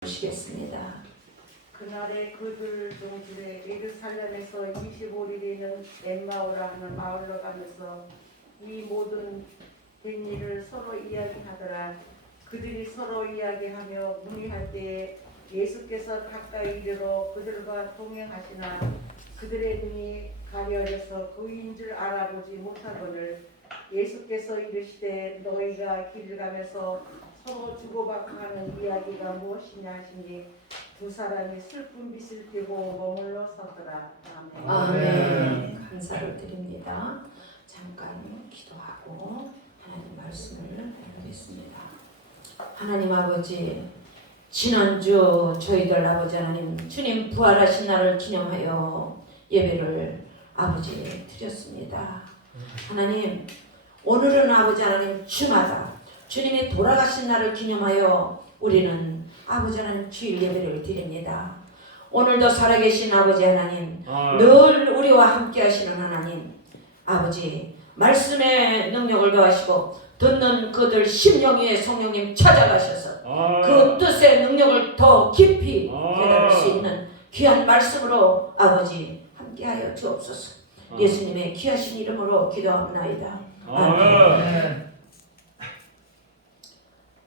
보시겠습니다. 그날에 그들 중들에 예루살렘에서 25일에는 엠마오라 하는 마을로 가면서 이 모든 된 일을 서로 이야기하더라. 그들이 서로 이야기하며 문의할 때에 예수께서 가까이 이르러 그들과 동행하시나 그들의 눈이 가려져서 그인 줄 알아보지 못하거늘 예수께서 이르시되 너희가 길을 가면서 서로 주고받고 하는 이야기가 무엇이냐 하시니 두 사람이 슬픈 빛을 띠고 머물러 서더라. 아멘. 아멘. 감사를 드립니다. 잠깐 기도하고 하나님 말씀을 보겠습니다. 하나님 아버지, 지난주 저희들 아버지 하나님 주님 부활하신 날을 기념하여 예배를 아버지 드렸습니다. 하나님, 오늘은 아버지 하나님 주마다 주님이 돌아가신 날을 기념하여 우리는 아버지 하나님 주일 예배를 드립니다. 오늘도 살아계신 아버지 하나님, 늘 우리와 함께 하시는 하나님, 아버지 말씀의 능력을 더하시고 듣는 그들 심령 위에 성령님 찾아가셔서 그 뜻의 능력을 더 깊이 깨달을 수 있는 귀한 말씀으로 아버지 함께하여 주옵소서. 예수님의 귀하신 이름으로 기도합나이다. 아멘.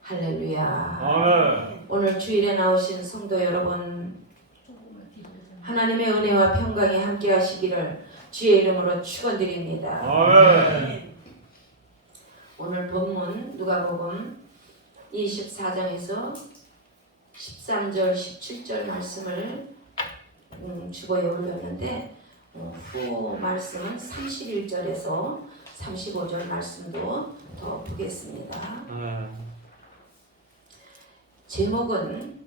할렐루야. 오늘 주일에 나오신 성도 여러분, 하나님의 은혜와 평강이 함께 하시기를 주의 이름으로 축원드립니다. 오늘 본문 누가복음 24장에서 13절 17절 말씀을 주보에 올렸는데 후 말씀은 31절에서 35절 말씀도 더 보겠습니다. 제목은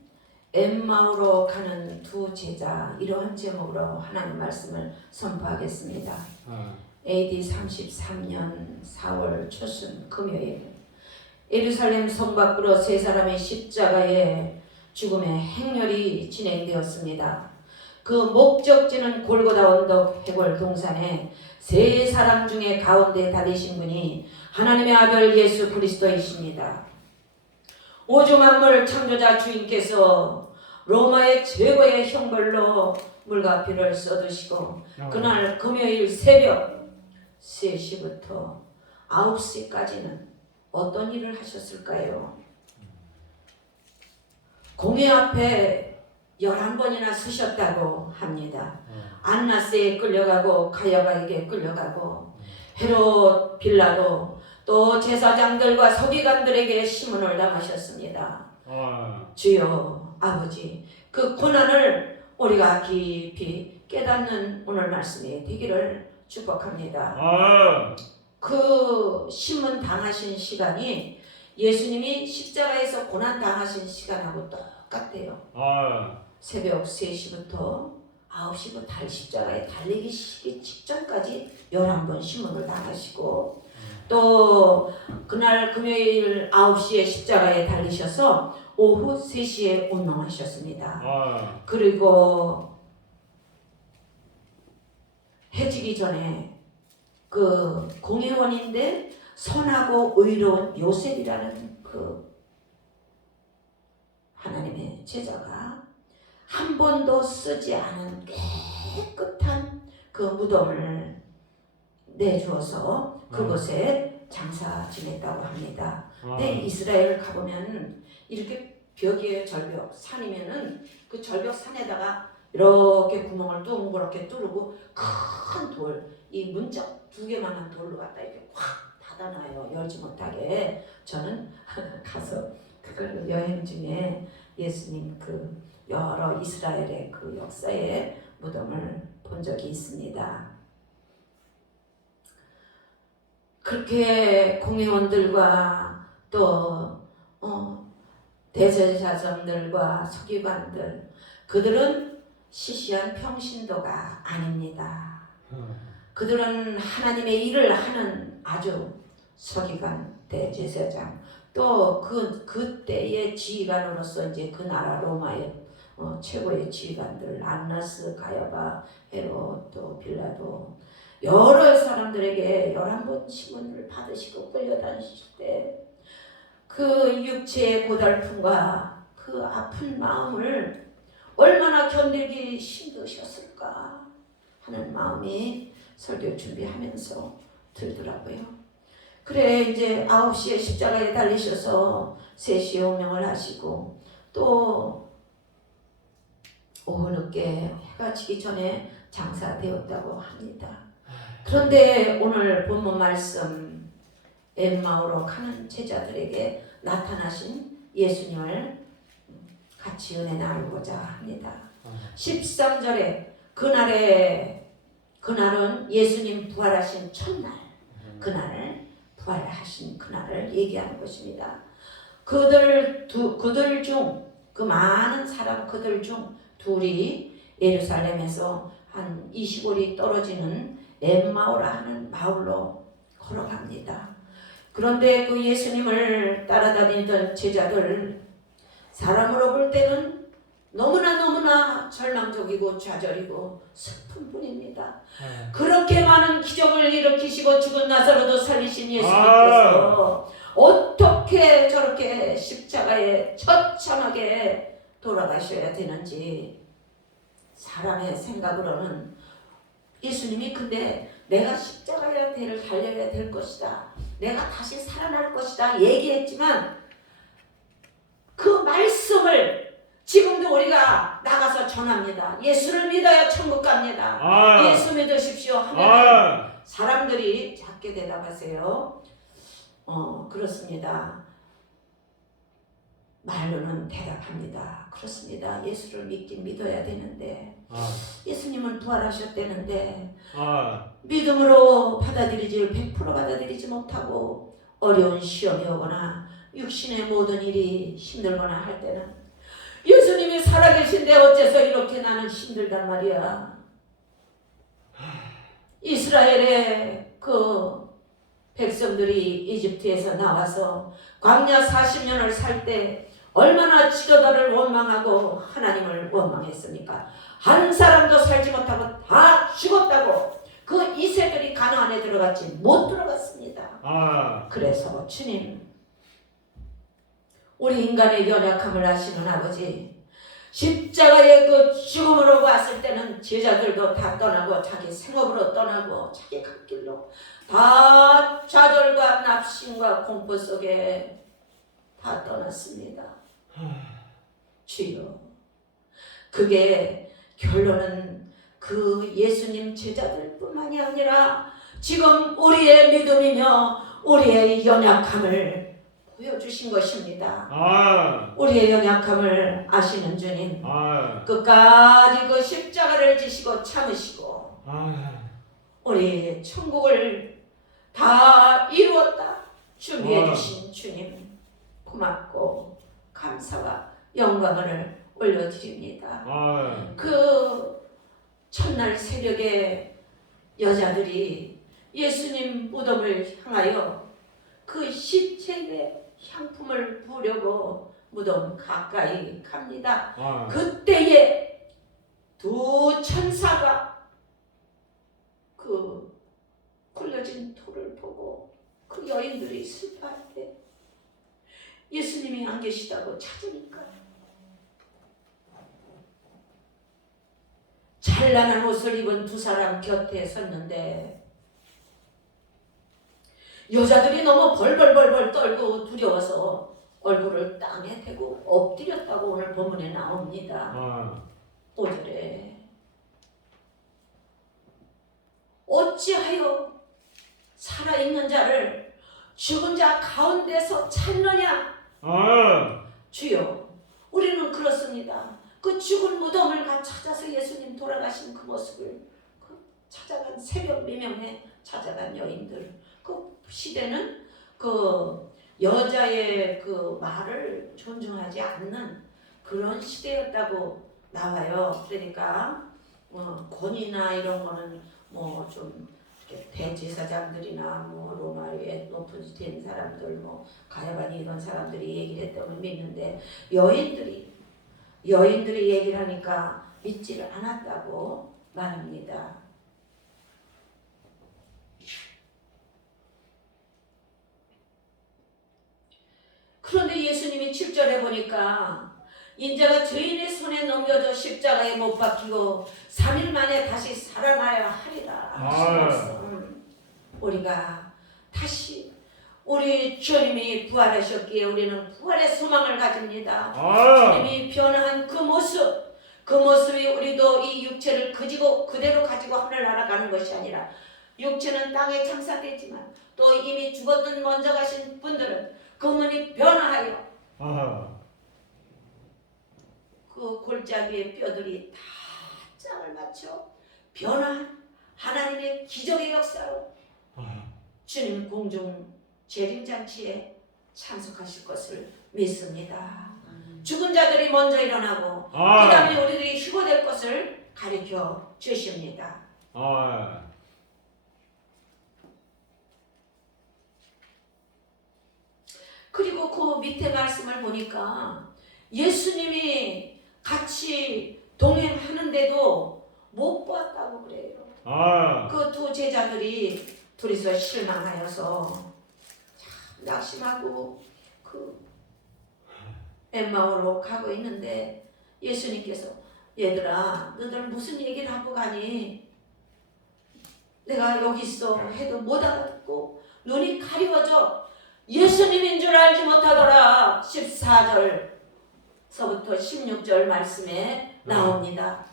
엠마오로 가는 두 제자, 이러한 제목으로 하나님 말씀을 선포하겠습니다. AD 33년 4월 초순 금요일, 예루살렘 성 밖으로 세 사람의 십자가의 죽음의 행렬이 진행되었습니다. 그 목적지는 골고다 언덕 해골 동산에 세 사람 중에 가운데 다니신 분이 하나님의 아들 예수 그리스도이십니다. 우주 만물 창조자 주인께서 로마의 최고의 형벌로 물과 피를 쏟으시고 그날 금요일 새벽 3시부터 9시까지는 어떤 일을 하셨을까요? 공회 앞에 11번이나 서셨다고 합니다. 안나스에 끌려가고 가야바에게 끌려가고 헤롯, 빌라도 또 제사장들과 서기관들에게 심문을 당하셨습니다. 주여 아버지, 그 고난을 우리가 깊이 깨닫는 오늘 말씀이 되기를 축복합니다. 그 심문 당하신 시간이 예수님이 십자가에서 고난 당하신 시간하고 똑같아요. 새벽 3시부터 9시부터 십자가에 달리기 직전까지 11번 심문을 당하시고 또 그날 금요일 9시에 십자가에 달리셔서 오후 3시에 운명하셨습니다. 그리고 해지기 전에 그 공회원인데 선하고 의로운 요셉이라는 그 하나님의 제자가 한 번도 쓰지 않은 깨끗한 그 무덤을 내주어서 그곳에 장사 지냈다고 합니다. 근데 이스라엘 가보면 이렇게 벽에 절벽 산이면은 그 절벽 산에다가 이렇게 구멍을 둥그렇게 뚫고 큰 돌, 이 문짝 2개만한 돌로 갖다 이렇게 확 닫아놔요. 열지 못하게. 저는 가서 그걸 여행 중에 예수님 그 여러 이스라엘의 그 역사의 무덤을 본 적이 있습니다. 그렇게 공회원들과 또 대제사장들과 서기관들, 그들은 시시한 평신도가 아닙니다. 그들은 하나님의 일을 하는 아주 서기관, 대제사장, 또 그때의 지휘관으로서 이제 그 나라 로마의 최고의 지휘관들, 안나스, 가야바, 헤롯, 또 빌라도 여러 사람들에게 11번 심문을 받으시고 끌려다니실 때 그 육체의 고달픔과 그 그 아픈 마음을 얼마나 견디기 힘드셨을까 하는 마음이 설교 준비하면서 들더라고요. 그래 이제 9시에 십자가에 달리셔서 3시에 운명을 하시고 또 오후 늦게 해가 지기 전에 장사되었다고 합니다. 그런데 오늘 본문 말씀 엠마오로 가는 제자들에게 나타나신 예수님을 같이 은혜 나누고자 합니다. 13절에 그날은 예수님 부활하신 첫날, 그날을 부활하신 그날을 얘기하는 것입니다. 그들 중 그 많은 사람 그들 중 둘이 예루살렘에서 한 20里떨어지는 엠마오라 하는 마을로 걸어갑니다. 그런데 그 예수님을 따라다니던 제자들 사람으로 볼 때는 너무나 절망적이고 좌절이고 슬픈 분입니다. 그렇게 많은 기적을 일으키시고 죽은 나사로도 살리신 예수님께서 어떻게 저렇게 십자가에 처참하게 돌아가셔야 되는지 사람의 생각으로는 예수님이 근데 내가 십자가의 대를 달려야 될 것이다. 내가 다시 살아날 것이다. 얘기했지만 그 말씀을 지금도 우리가 나가서 전합니다. 예수를 믿어야 천국 갑니다. 예수 믿으십시오 하면 사람들이 작게 대답하세요. 그렇습니다. 말로는 대답합니다. 그렇습니다. 예수를 믿긴 믿어야 되는데 예수님은 부활하셨다는데 믿음으로 받아들이지 100% 받아들이지 못하고 어려운 시험이 오거나 육신의 모든 일이 힘들거나 할 때는 예수님이 살아계신데 어째서 이렇게 나는 힘들단 말이야. 이스라엘의 그 백성들이 이집트에서 나와서 광야 40년을 살 때 얼마나 지도자를 원망하고 하나님을 원망했습니까? 한 사람도 살지 못하고 다 죽었다고. 그 이세들이 가나안에 들어갔지 못 들어갔습니다. 그래서 주님, 우리 인간의 연약함을 아시는 아버지, 십자가의 그 죽음으로 왔을 때는 제자들도 다 떠나고 자기 생업으로 떠나고 자기 갈 길로 다 좌절과 납심과 공포 속에 다 떠났습니다. 주여, 그게 결론은 그 예수님 제자들뿐만이 아니라 지금 우리의 믿음이며 우리의 연약함을 보여주신 것입니다. 우리의 연약함을 아시는 주님, 끝까지 그 십자가를 지시고 참으시고 우리 천국을 다 이루었다 준비해 주신 주님, 고맙고 감사와 영광을 올려드립니다. 그 첫날 새벽에 여자들이 예수님 무덤을 향하여 그 시체에 향품을 부으려고 무덤 가까이 갑니다. 그때에 두 천사가 그 굴려진 돌을 보고 그 여인들이 슬퍼할 때 예수님이 안 계시다고 찾으니까 찬란한 옷을 입은 두 사람 곁에 섰는데 여자들이 너무 벌벌 떨고 두려워서 얼굴을 땅에 대고 엎드렸다고 오늘 본문에 나옵니다. 5절에 어찌하여 살아있는 자를 죽은 자 가운데서 찾느냐. 주여, 우리는 그렇습니다. 그 죽은 무덤을 찾아서 예수님 돌아가신 그 모습을 찾아간 새벽 미명에 찾아간 여인들, 그 시대는 그 여자의 그 말을 존중하지 않는 그런 시대였다고 나와요. 그러니까 권위나 이런 거는 뭐 좀 대제사장들이나 뭐 로마에 높은 된 사람들, 뭐 가야바니 이런 사람들이 얘기를 했다고 믿는데 여인들이 얘기를 하니까 믿지를 않았다고 말합니다. 그런데 예수님이 7절에 보니까 인자가 죄인의 손에 넘겨져 십자가에 못 박히고 3일 만에 다시 살아나야 하리라 하시옵소서. 우리가 다시 우리 주님이 부활하셨기에 우리는 부활의 소망을 가집니다. 주님이 변화한 그 모습이 우리도 이 육체를 그대로 가지고 하늘 날아가는 것이 아니라 육체는 땅에 장사되지만 또 이미 죽었던 먼저 가신 분들은 그분이 변화하여 그 골짜기의 뼈들이 다 짱을 맞춰 변화한 하나님의 기적의 역사로 주님 공중 재림잔치에 참석하실 것을 믿습니다. 죽은 자들이 먼저 일어나고 그 다음에 우리들이 휴거될 것을 가르쳐 주십니다. 그리고 그 밑에 말씀을 보니까 예수님이 같이 동행하는데도 못 보았다고 그래요. 그 두 제자들이 둘이서 실망하여서 참 낙심하고 그 엠마오로 가고 있는데 예수님께서 얘들아 너들 무슨 얘기를 하고 가니? 내가 여기 있어 해도 못 알아듣고 눈이 가리워져 예수님인 줄 알지 못하더라. 14절서부터 16절 말씀에 나옵니다.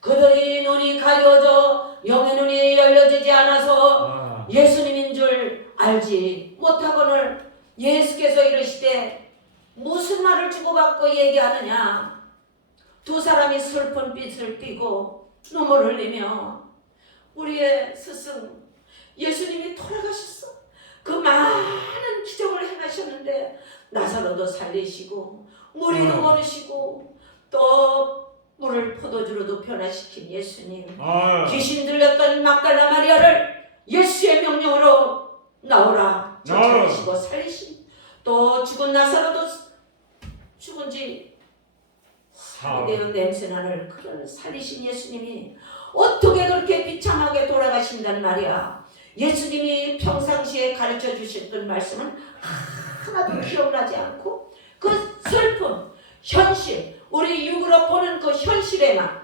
그들이 눈이 가려져 영의 눈이 열려지지 않아서 예수님인 줄 알지 못하거늘 예수께서 이르시되 무슨 말을 주고받고 얘기하느냐. 두 사람이 슬픈 빛을 띠고 눈물을 흘리며 우리의 스승 예수님이 돌아가셨어. 그 많은 기적을 행하셨는데 나사로도 살리시고 무리도 걸으시고 또 물을 포도주로도 변화시킨 예수님, 귀신 들렸던 막달라 마리아를 예수의 명령으로 나오라 쫓아내시고 살리신, 또 죽은 나사로도 죽은 지 사대의 냄새나는 그런 살리신 예수님이 어떻게 그렇게 비참하게 돌아가신단 말이야. 예수님이 평상시에 가르쳐 주셨던 말씀은 하나도 기억나지 않고 그 슬픔, 현실, 우리 육으로 보는 그 현실에만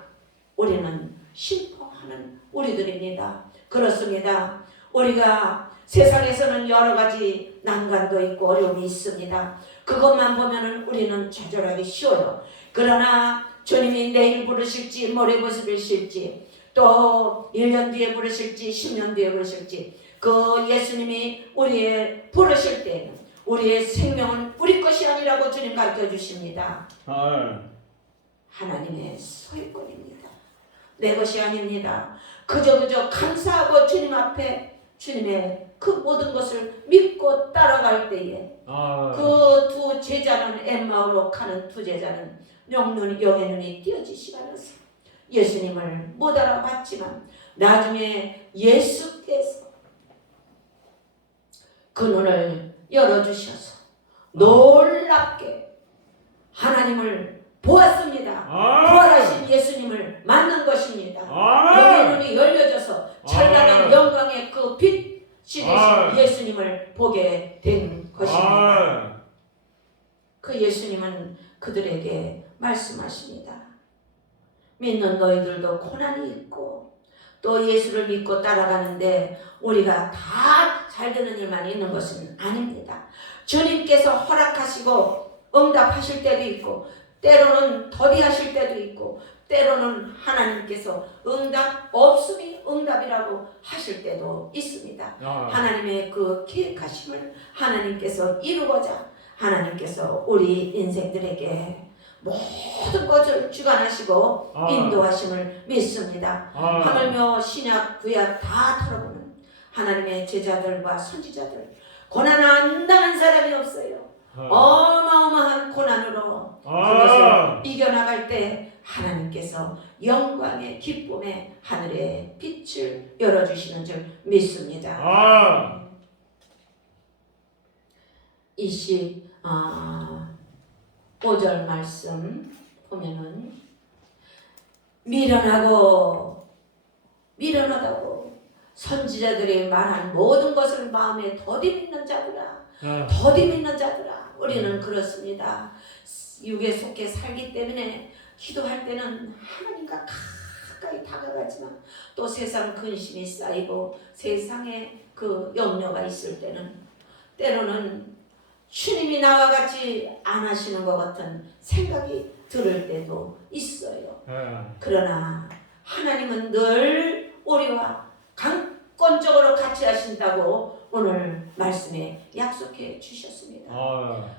우리는 심포하는 우리들입니다. 그렇습니다. 우리가 세상에서는 여러 가지 난관도 있고 어려움이 있습니다. 그것만 보면은 우리는 좌절하기 쉬워요. 그러나 주님이 내일 부르실지 모레 부르실지 또 1년 뒤에 부르실지 10년 뒤에 부르실지 그 예수님이 우리의 부르실 때에는 우리의 생명은 우리 것이 아니라고 주님 가르쳐 주십니다. 하나님의 소유권입니다. 내 것이 아닙니다. 그저 감사하고 주님 앞에 주님의 그 모든 것을 믿고 따라갈 때에 그 두 제자는 엠마오로 가는 두 제자는 영의 눈이 띄어지시면서 예수님을 못 알아봤지만 나중에 예수께서 그 눈을 열어주셔서 놀랍게 하나님을 보았습니다. 부활하신 예수님을 만난 것입니다. 영의 눈이 열려져서 찬란한 영광의 그 빛이 되신 예수님을 보게 된 것입니다. 그 예수님은 그들에게 말씀하십니다. 믿는 너희들도 고난이 있고 또 예수를 믿고 따라가는데 우리가 다 잘 되는 일만 있는 것은 아닙니다. 주님께서 허락하시고 응답하실 때도 있고 때로는 더디하실 때도 있고 때로는 하나님께서 응답 없음이 응답이라고 하실 때도 있습니다. 하나님의 그 계획하심을 하나님께서 이루고자 하나님께서 우리 인생들에게 모든 것을 주관하시고 인도하심을 믿습니다. 하물며 신약 구약 다 털어보는 하나님의 제자들과 선지자들 고난 안 당한 사람이 없어요. 어마어마한 고난으로 그것을 이겨나갈 때 하나님께서 영광의 기쁨의 하늘의 빛을 열어주시는 줄 믿습니다. 25절 말씀 보면은 미련하다고 선지자들이 말한 모든 것을 마음에 더디 믿는 자들아, 더디 믿는 자들아. 우리는 그렇습니다. 육에 속해 살기 때문에 기도할 때는 하나님과 가까이 다가가지만 또 세상 근심이 쌓이고 세상에 그 염려가 있을 때로는 주님이 나와 같이 안 하시는 것 같은 생각이 들을 때도 있어요. 그러나 하나님은 늘 우리와 강권적으로 같이 하신다고 오늘 말씀에 약속해 주셨습니다.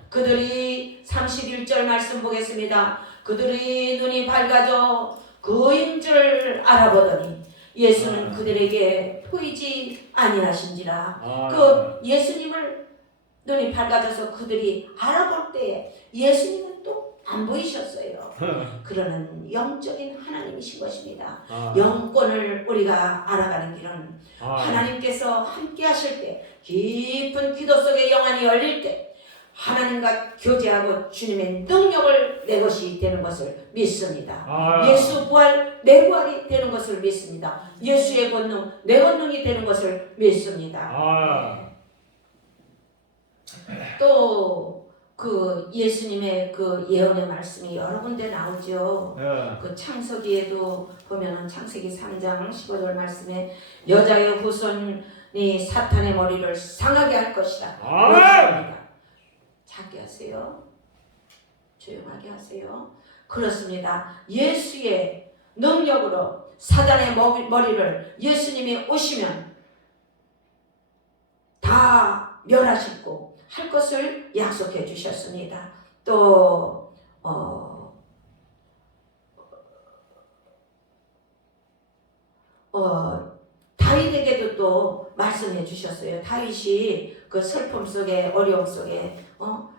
그들이 31절 말씀 보겠습니다. 그들이 눈이 밝아져 그인 줄 알아보더니 예수는 그들에게 보이지 아니하신지라. 그 예수님을 눈이 밝아져서 그들이 알아볼 때에 예수님은 또 안 보이셨어요. 그러는 영적인 하나님이신 것입니다. 영권을 우리가 알아가는 길은 하나님께서 함께 하실 때, 깊은 기도 속에 영안이 열릴 때 하나님과 교제하고 주님의 능력을 내 것이 되는 것을 믿습니다. 예수 부활 내 부활이 되는 것을 믿습니다. 예수의 권능 내 권능이 되는 것을 믿습니다. 또 그 예수님의 그 예언의 말씀이 여러 군데 나오죠. 그 창세기에도 보면은 창세기 3장 15절 말씀에 여자의 후손이 사탄의 머리를 상하게 할 것이라. 작게 하세요. 조용하게 하세요. 그렇습니다. 예수의 능력으로 사단의 머리를 예수님이 오시면 다 멸하시고 할 것을 약속해 주셨습니다. 또 다윗에게도 또 말씀해 주셨어요. 다윗이 그 슬픔 속에 어려움 속에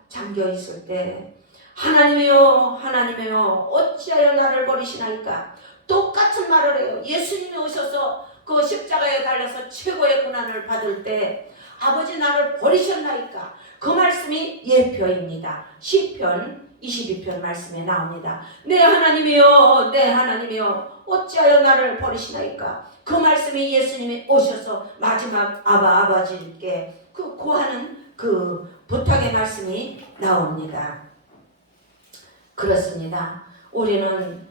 잠겨 있을 때 하나님이여 하나님이여 어찌하여 나를 버리시나이까. 똑같은 말을 해요. 예수님이 오셔서 그 십자가에 달려서 최고의 고난을 받을 때 아버지 나를 버리셨나이까. 그 말씀이 예표입니다. 시편 22편 말씀에 나옵니다. 내 하나님이여 내 하나님이여 어찌하여 나를 버리시나이까. 그 말씀이 예수님이 오셔서 마지막 아버지께 그 고하는 그 부탁의 말씀이 나옵니다. 그렇습니다. 우리는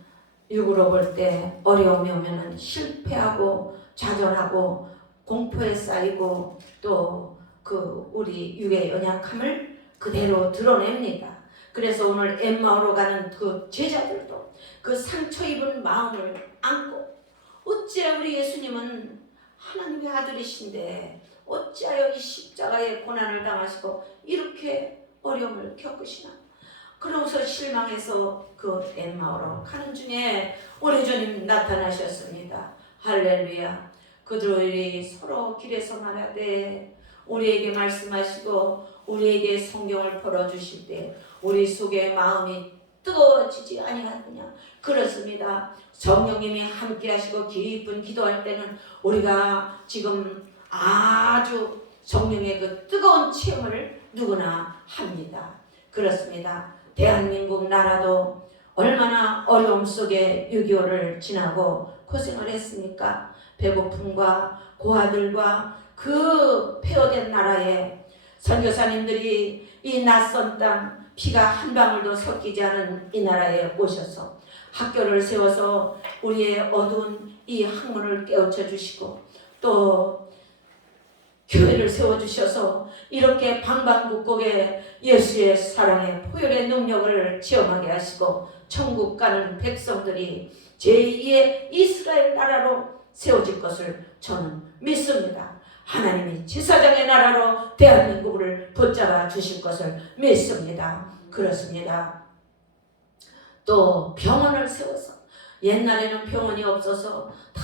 육으로 볼 때 어려움이 오면 실패하고 좌절하고 공포에 쌓이고 또 그 우리 육의 연약함을 그대로 드러냅니다. 그래서 오늘 엠마오로 가는 그 제자들도 그 상처 입은 마음을 안고 어찌하여 우리 예수님은 하나님의 아들이신데 어찌하여 이 십자가의 고난을 당하시고 이렇게 어려움을 겪으시나. 그러고서 실망해서 그 엠마오로 가는 중에 우리 주님 나타나셨습니다. 할렐루야. 그들이 서로 길에서 말하되 우리에게 말씀하시고 우리에게 성경을 풀어주실 때 우리 속에 마음이 뜨거워지지 아니하느냐. 그렇습니다. 성령님이 함께 하시고 깊은 기도할 때는 우리가 지금 아주 성령의 그 뜨거운 체험을 누구나 합니다. 그렇습니다. 대한민국 나라도 얼마나 어려움 속에 6.25를 지나고 고생을 했습니까? 배고픔과 고아들과 그 폐허된 나라에 선교사님들이 이 낯선 땅 피가 한 방울도 섞이지 않은 이 나라에 오셔서 학교를 세워서 우리의 어두운 이 학문을 깨우쳐 주시고 또 교회를 세워주셔서 이렇게 방방곡곡에 예수의 사랑의 포효의 능력을 체험하게 하시고 천국 가는 백성들이 제2의 이스라엘 나라로 세워질 것을 저는 믿습니다. 하나님이 제사장의 나라로 대한민국을 붙잡아 주실 것을 믿습니다. 그렇습니다. 또 병원을 세워서 옛날에는 병원이 없어서 다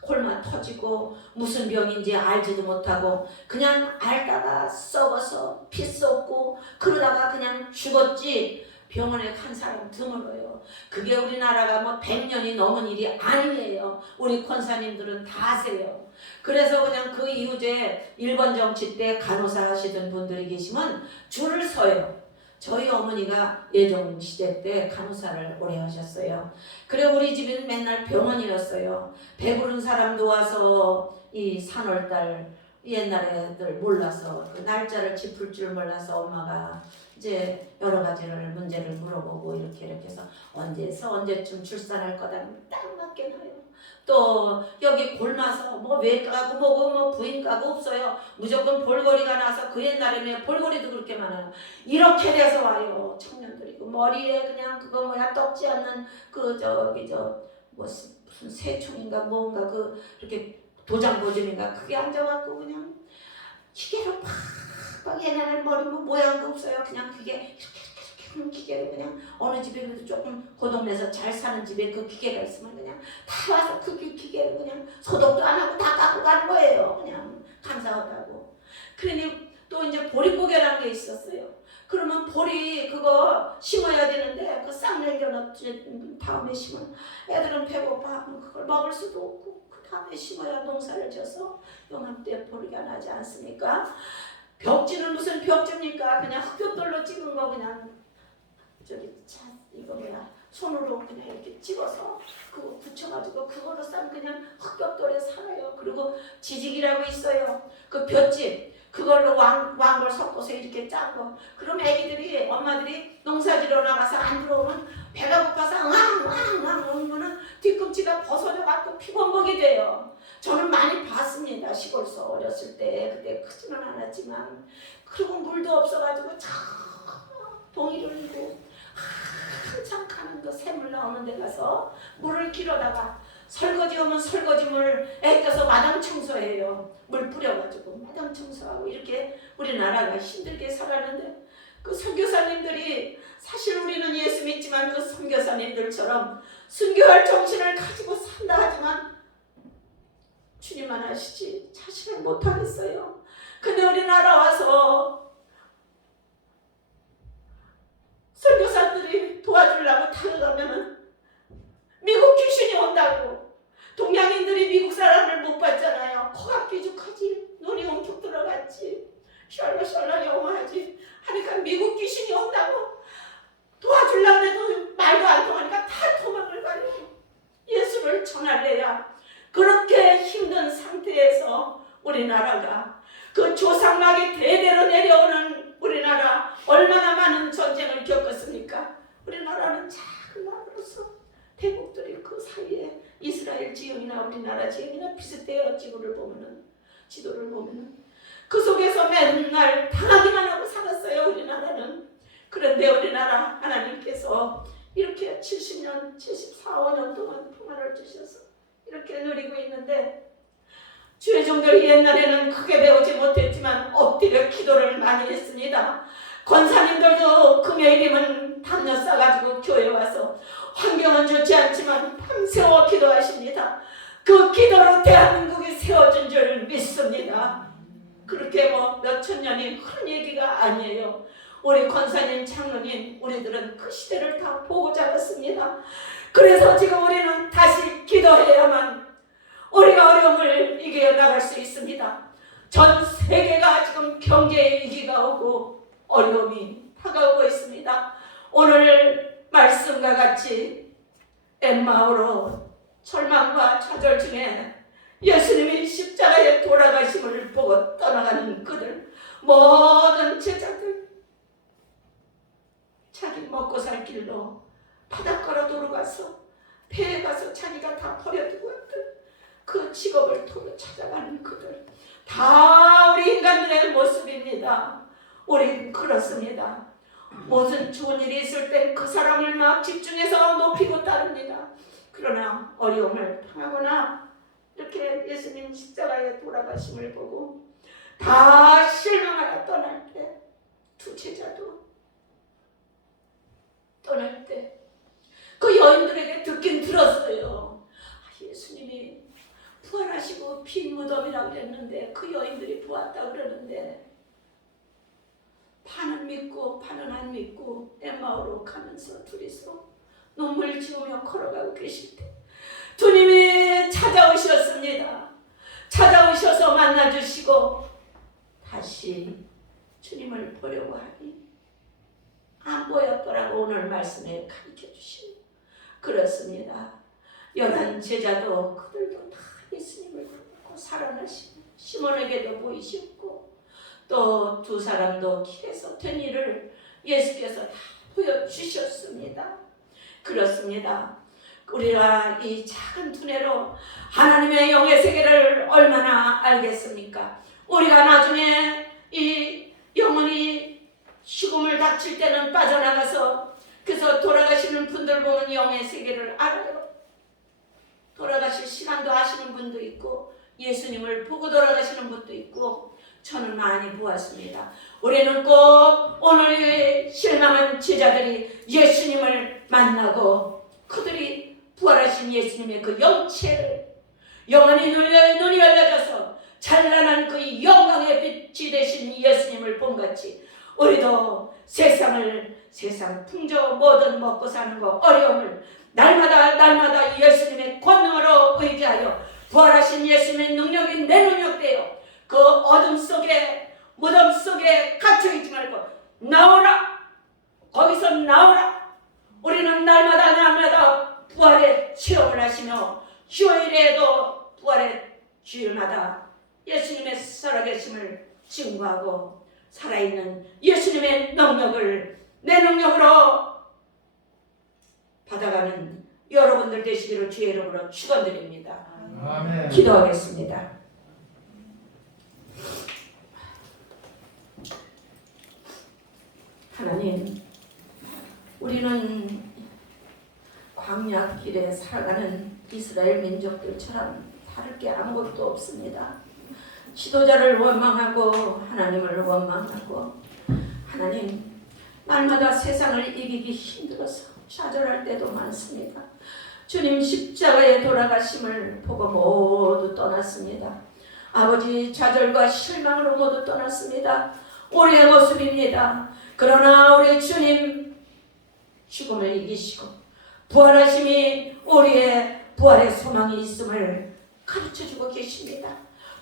골마 터지고 무슨 병인지 알지도 못하고 그냥 앓다가 썩어서 피 쏟고 그러다가 그냥 죽었지 병원에 간 사람 드물어요. 그게 우리나라가 뭐 100년이 넘은 일이 아니에요. 우리 권사님들은 다 아세요. 그래서 그냥 그 이후에 일본 정치 때 간호사 하시던 분들이 계시면 줄을 서요. 저희 어머니가 예종 시대 때 간호사를 오래 하셨어요. 그래 우리 집은 맨날 병원이었어요. 배부른 사람도 와서 이 3월달 옛날에들 몰라서 그 날짜를 짚을 줄 몰라서 엄마가 이제 여러 가지를 문제를 물어보고 이렇게 해서 언제서 언제쯤 출산할 거다 딱 맞게 나요. 또 여기 골마서 뭐 외가고 뭐고 뭐 부인가고 없어요. 무조건 볼거리가 나서 그 옛날에는 볼거리도 그렇게 많아요. 이렇게 돼서 와요. 청년들이 그 머리에 그냥 그거 뭐야 떡지 않는 그 저기 저 무슨 새총인가 뭔가 그 이렇게 도장보즘인가 그게 앉아갖고 그냥 기계로 팍팍 얘네는 머리 뭐 모양도 없어요. 그냥 그게 이렇게 하는 기계로 그냥 어느 집에 그래도 조금 고동네에서 잘 사는 집에 그 기계가 있으면 그냥 다 와서 그 기계로 그냥 소독도 안 하고 다 갖고 가는 거예요. 그냥 감사하다고. 그러니 또 이제 보릿고개라는 게 있었어요. 그러면 보리 그거 심어야 되는데 그 싹 내려놓지 다음에 심은 애들은 배고파 그걸 먹을 수도 없고 그 다음에 심어야 농사를 져서 요맘때 보리가 나지 않습니까? 벽지는 무슨 벽지입니까? 그냥 흙벽돌로 찍은 거 그냥 저기 이거 뭐야 손으로 그냥 이렇게 찍어서 그거 붙여가지고 그걸로 싼 그냥 흙벽돌에 살아요. 그리고 지직이라고 있어요. 그 볏짚 그걸로 왕걸 섞어서 이렇게 짠 거. 그럼 애기들이 엄마들이 농사지러 나가서 안 들어오면 배가 고파서 앙앙앙 오면은 뒤꿈치가 벗어져 갖고 피곤먹이 돼요. 저는 많이 봤습니다. 시골서 어렸을 때. 그때 크지는 않았지만 그리고 물도 없어가지고 참 동이를 이고 한참 가는 그 샘물 나오는 데 가서 물을 길어다가 설거지 오면 설거지물 애껴서 마당 청소해요. 물 뿌려가지고 마당 청소하고 이렇게 우리나라가 힘들게 살았는데 그 선교사님들이 사실 우리는 예수 믿지만 그 선교사님들처럼 순교할 정신을 가지고 산다 하지만 주님만 아시지 자신을 못하겠어요. 근데 우리나라 와서 선교사들이 도와주려고 다가가면은 미국 귀신이 온다고. 동양인들이 미국 사람을 못 봤잖아요. 코가 삐죽하지 눈이 움푹 들어갔지 셜라셜라 영어하지 하니까 미국 귀신이 온다고 도와주려고 해도 말도 안 통하니까 다 도망을 가요. 예수를 전할래야. 그렇게 힘든 상태에서 우리나라가 그 조상막이 대대로 내려오는 우리나라 얼마나 많은 전쟁을 겪었습니까? 우리나라는 작은 나라로서 대국들이 그 사이에 이스라엘 지형이나 우리나라 지형이나 비슷해요. 지도를 보면은 그 속에서 맨날 당하기만 하고 살았어요. 우리나라는. 그런데 우리나라 하나님께서 이렇게 70년, 74년 동안 평화를 주셔서 이렇게 누리고 있는데 주의 종들이 옛날에는 크게 배우지 못했지만 엎드려 기도를 많이 했습니다. 권사님들도 금요일이면 담요 싸가지고 교회 와서 환경은 좋지 않지만 밤새워 기도하십니다. 그 기도로 대한민국이 세워진 줄 믿습니다. 그렇게 뭐 몇천 년이 흔한 얘기가 아니에요. 우리 권사님, 장로님, 우리들은 그 시대를 다 보고 자랐습니다. 그래서 지금 우리는 다시 기도해야만 우리가 어려움을 이겨나갈 수 있습니다. 전 세계가 지금 경제의 위기가 오고 어려움이 다가오고 있습니다. 오늘 말씀과 같이 엠마오로 절망과 좌절 중에 예수님이 십자가에 돌아가심을 보고 떠나가는 그들 모든 제자들 자기 먹고 살 길로 바닷가로 돌아가서 배에 가서 자기가 다 버려두고 왔던 그 직업을 도로 찾아가는 그들 다 우리 인간들의 모습입니다. 우린 그렇습니다. 무슨 좋은 일이 있을 땐 그 사람을 막 집중해서 높이고 따릅니다. 그러나 어려움을 당하거나 이렇게 예수님 십자가에 돌아가심을 보고 다 실망하여 떠날 때 두 제자도 떠날 때 그 여인들에게 듣긴 들었어요. 예수님이 부활하시고 빈 무덤이라고 그랬는데 그 여인들이 보았다고 그러는데 반은 믿고 반은 안 믿고 엠마오로 가면서 둘이서 눈물 지으며 걸어가고 계실 때 주님이 찾아오셨습니다. 찾아오셔서 만나주시고 다시 주님을 보려고 하니 안 보였더라고 오늘 말씀에 가르쳐 주시고 그렇습니다. 11 제자도 그들도 다 예수님을 보고 살아나시고 시몬에게도 보이셨고 또 두 사람도 길에서 된 일을 예수께서 다 보여주셨습니다. 그렇습니다. 우리가 이 작은 두뇌로 하나님의 영의 세계를 얼마나 알겠습니까? 우리가 나중에 이 영혼이 죽음을 닥칠 때는 빠져나가서 그래서 돌아가시는 분들 보면 영의 세계를 알아요. 돌아가실 시간도 아시는 분도 있고 예수님을 보고 돌아가시는 분도 있고 저는 많이 보았습니다. 우리는 꼭 오늘 실망한 제자들이 예수님을 만나고 그들이 부활하신 예수님의 그 영체를 영원히 눈이 열려져서 찬란한 그 영광의 빛이 되신 예수님을 본같이 우리도 세상 풍조 뭐든 먹고 사는 거 어려움을 날마다 예수님의 권능으로 의지하여 부활하신 예수님의 능력이 내 능력되어 그 어둠 속에 무덤 속에 갇혀있지 말고 나오라. 거기서 나오라. 우리는 날마다 부활의 체험을 하시며 휴일에도 부활의 주일마다 예수님의 살아계심을 증거하고 살아있는 예수님의 능력을 내 능력으로 받아가는 여러분들 되시기를 주의 이름으로 축원드립니다. 아멘. 기도하겠습니다. 하나님, 우리는 광야 길에 살아가는 이스라엘 민족들처럼 다를 게 아무것도 없습니다. 지도자를 원망하고 하나님을 원망하고 하나님 날마다 세상을 이기기 힘들어서 좌절할 때도 많습니다. 주님 십자가에 돌아가심을 보고 모두 떠났습니다. 아버지 좌절과 실망으로 모두 떠났습니다. 우리의 모습입니다. 그러나 우리 주님 죽음을 이기시고 부활하심이 우리의 부활의 소망이 있음을 가르쳐주고 계십니다.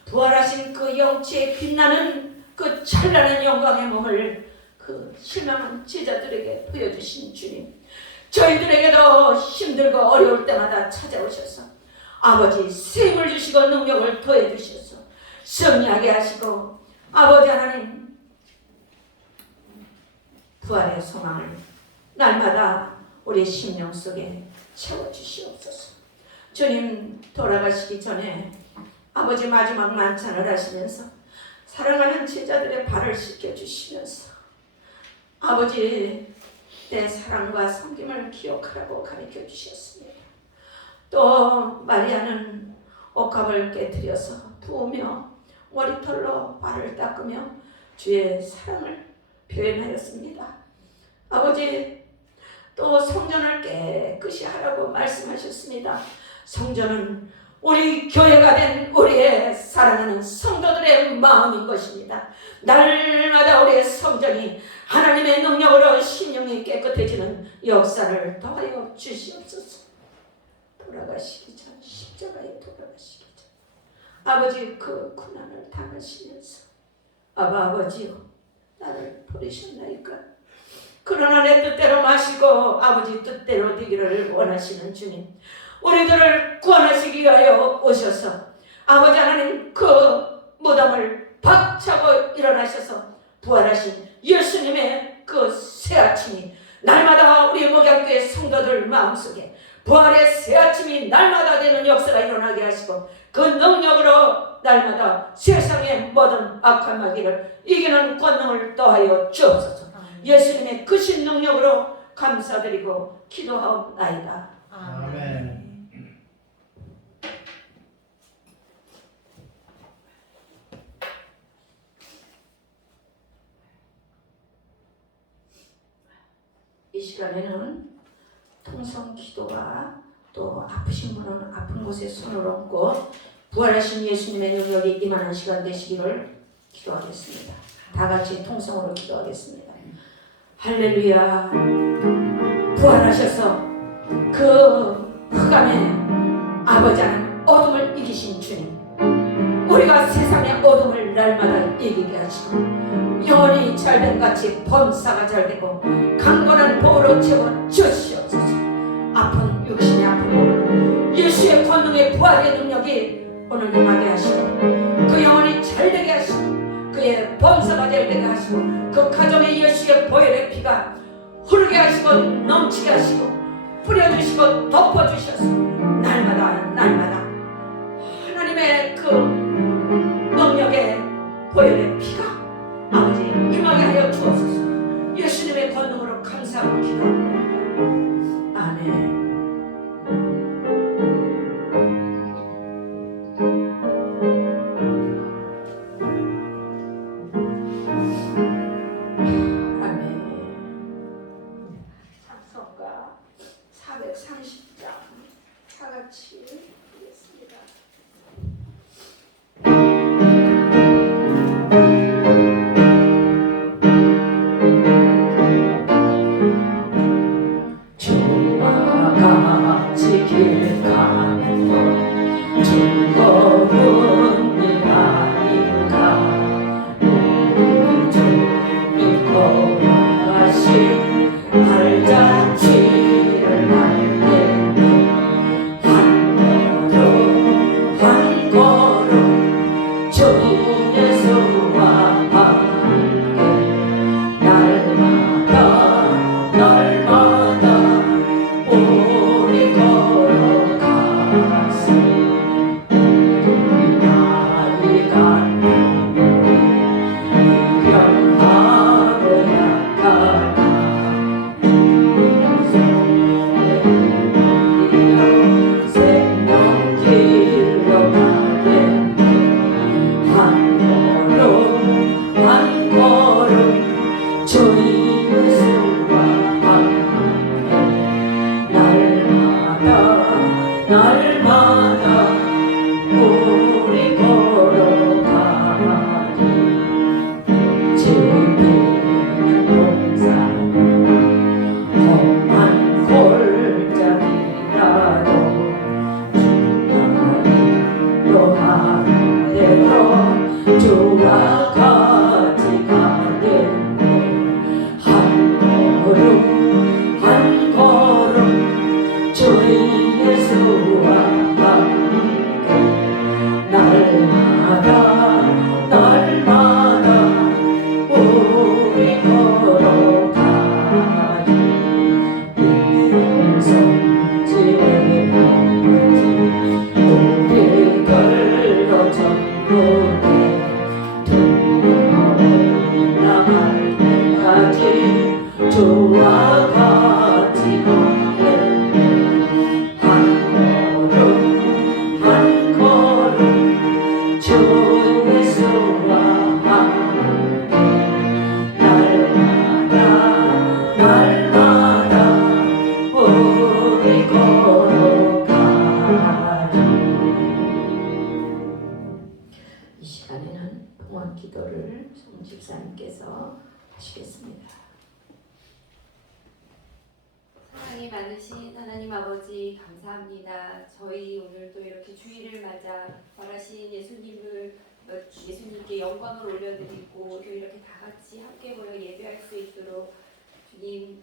부활하신 그 영체에 빛나는 그 찬란한 영광의 몸을 그 실망한 제자들에게 보여주신 주님, 저희들에게도 힘들고 어려울 때마다 찾아오셔서 아버지 새 힘을 주시고 능력을 더해주셔서 승리하게 하시고 아버지 하나님 부활의 소망을 날마다 우리 심령 속에 채워주시옵소서. 주님 돌아가시기 전에 아버지 마지막 만찬을 하시면서 사랑하는 제자들의 발을 씻겨주시면서 아버지 내 사랑과 섬김을 기억하라고 가르쳐 주셨습니다. 또 마리아는 옷값을 깨뜨려서 부으며 머리털로 발을 닦으며 주의 사랑을 표현하였습니다. 아버지 또 성전을 깨끗이 하라고 말씀하셨습니다. 성전은 우리 교회가 된 우리의 사랑하는 성도들의 마음인 것입니다. 날마다 우리의 성전이 하나님의 능력으로 신령이 깨끗해지는 역사를 더하여 주시옵소서. 돌아가시기 전 십자가에 돌아가시기 전 아버지 그 고난을 당하시면서 아버지요 나를 버리셨나이까. 그러나 내 뜻대로 마시고 아버지 뜻대로 되기를 원하시는 주님, 우리들을 구원하시기 위하여 오셔서 아버지 하나님 그 무덤을 박차고 일어나셔서 부활하신 예수님의 그 새아침이 날마다 우리 목양교회 성도들 마음속에 부활의 새아침이 날마다 되는 역사가 일어나게 하시고 그 능력으로 날마다 세상의 모든 악한 마귀를 이기는 권능을 더하여 주옵소서. 예수님의 크신 능력으로 감사드리고 기도하옵나이다. 아멘. 이 시간에는 통성 기도와 또 아프신 분은 아픈 곳에 손을 얹고 부활하신 예수님의 능력이 임하는 시간 되시기를 기도하겠습니다. 다 같이 통성으로 기도하겠습니다. 할렐루야. 부활하셔서 그 흑암의 아버지 하나님 어둠을 이기신 주님, 우리가 세상의 어둠을 날마다 이기게 하시고 영원히 잘된 같이 범사가 잘되고 강건한 보호로 채워 주시옵소서. 아픈 육신의 아픈 몸을 예수의 권능의 부활의 능력이 오늘 임하게 하시고 그 영혼이 잘되게 하시고 그 가정에 범사가 되게 하시고 그 가정에 예수의 보혈의 피가 흐르게 하시고 넘치게 하시고 뿌려주시고 덮어주셔서 날마다 하나님의 그 능력의 보혈의 피가 아버지 임하게 하여 주옵소서. 예수님의 권능으로 감사하고 기도합니다. 아멘. 찬송가 430장 다같이 부르겠습니다. 주와 같이 길 가는 것 즐거운 일 아닌가. 우리 주님 걸어가신 발자취를 알겠네. 한 걸음 주 예수와 함께 날마다 우리 걸어가세. 우리 나이 같은 이병하고 약하나 생명 길러 가겠네. 한 걸음 주 예수와 함께 날마다 우리 걸어가리. 지키는 동산 험한 골짜기라도 주가 인도하는 대로 주와 같이 가겠네. 한 걸음 주 예수와 함께 날마다 우리 걸어가리. 성지의 먼지 우리 걸러 전국에 나갈 때까지 주와 같이 가겠네. 한 걸음 주 예수와 함께 날마다 우리 걸어가리. 이 시간에는 봉헌 기도를 송 집사님께서 하시겠습니다. 사랑이 많으신 하나님 아버지 감사합니다. 저희 오늘 또 이렇게 주일을 맞아 벌하신 예수님께 영광을 올려드리고 또 이렇게 다 같이 함께 모여 예배할 수 있도록 주님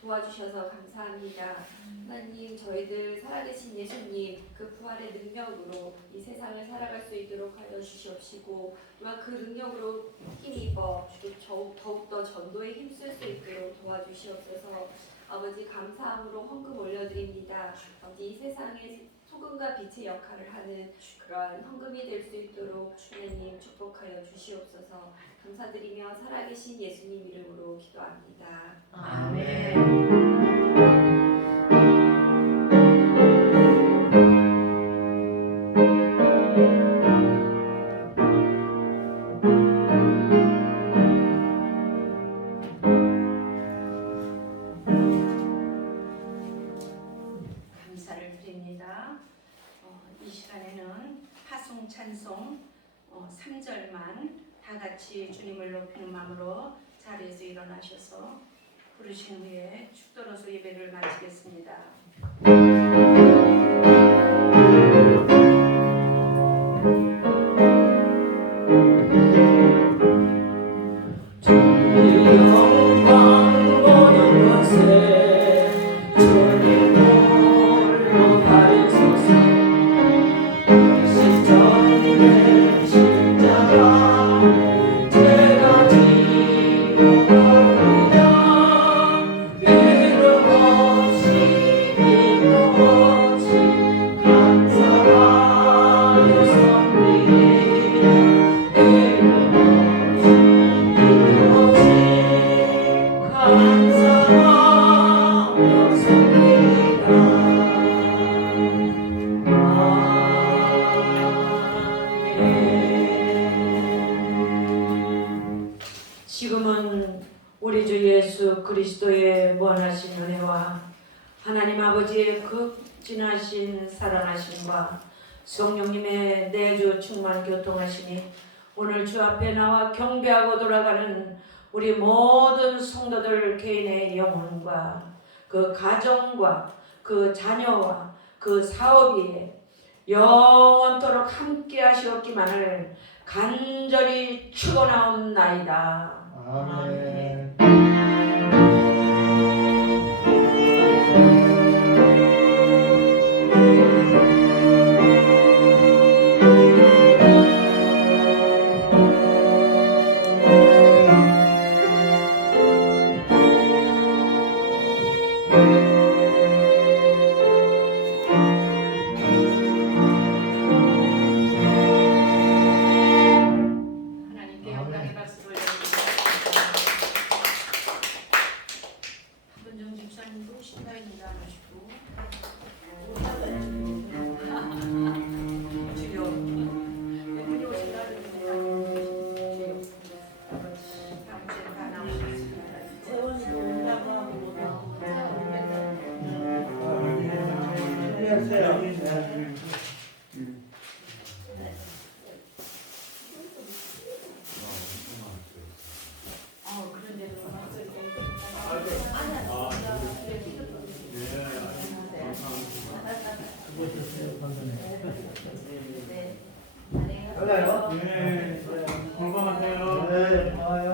도와주셔서 감사합니다. 하나님 저희들 살아계신 예수님 그 부활의 능력으로 이 세상을 살아갈 수 있도록 하여 주시옵시고 또한 그 능력으로 힘입어 더욱더 전도에 힘쓸 수 있도록 도와주시옵소서. 아버지 감사함으로 헌금 올려드립니다. 아버지 이 세상에 소금과 빛의 역할을 하는 그러한 헌금이 될 수 있도록 하나님 축복하여 주시옵소서. 감사드리며 살아계신 예수님 이름으로 기도합니다. 아멘. 감사를 드립니다. 이 시간에는 파송 찬송 3절만 다 같이 주님을 높이는 마음으로 자리에서 일어나셔서 부르신 후에 축도로서 예배를 마치겠습니다. 십자가 진하신 사랑하심과 성령님의 내주 충만 교통하심이 오늘 주 앞에 나와 경배하고 돌아가는 우리 모든 성도들 개인의 영혼과 그 가정과 그 자녀와 그 사업이 영원토록 함께 하시옵기만을 간절히 축원하옵나이다. 아멘. 하나님께 영광의 박수 올려드립니다. 한분정 집사님도 신가입니다. 하시고 주여 분이 오신다 그러는데 다음 주에 다 나오시겠습니다. 재원이도 온다고 하고 못 나오고 그런 데로 잘가요? 네. 건강하세요. 네. 고마워요.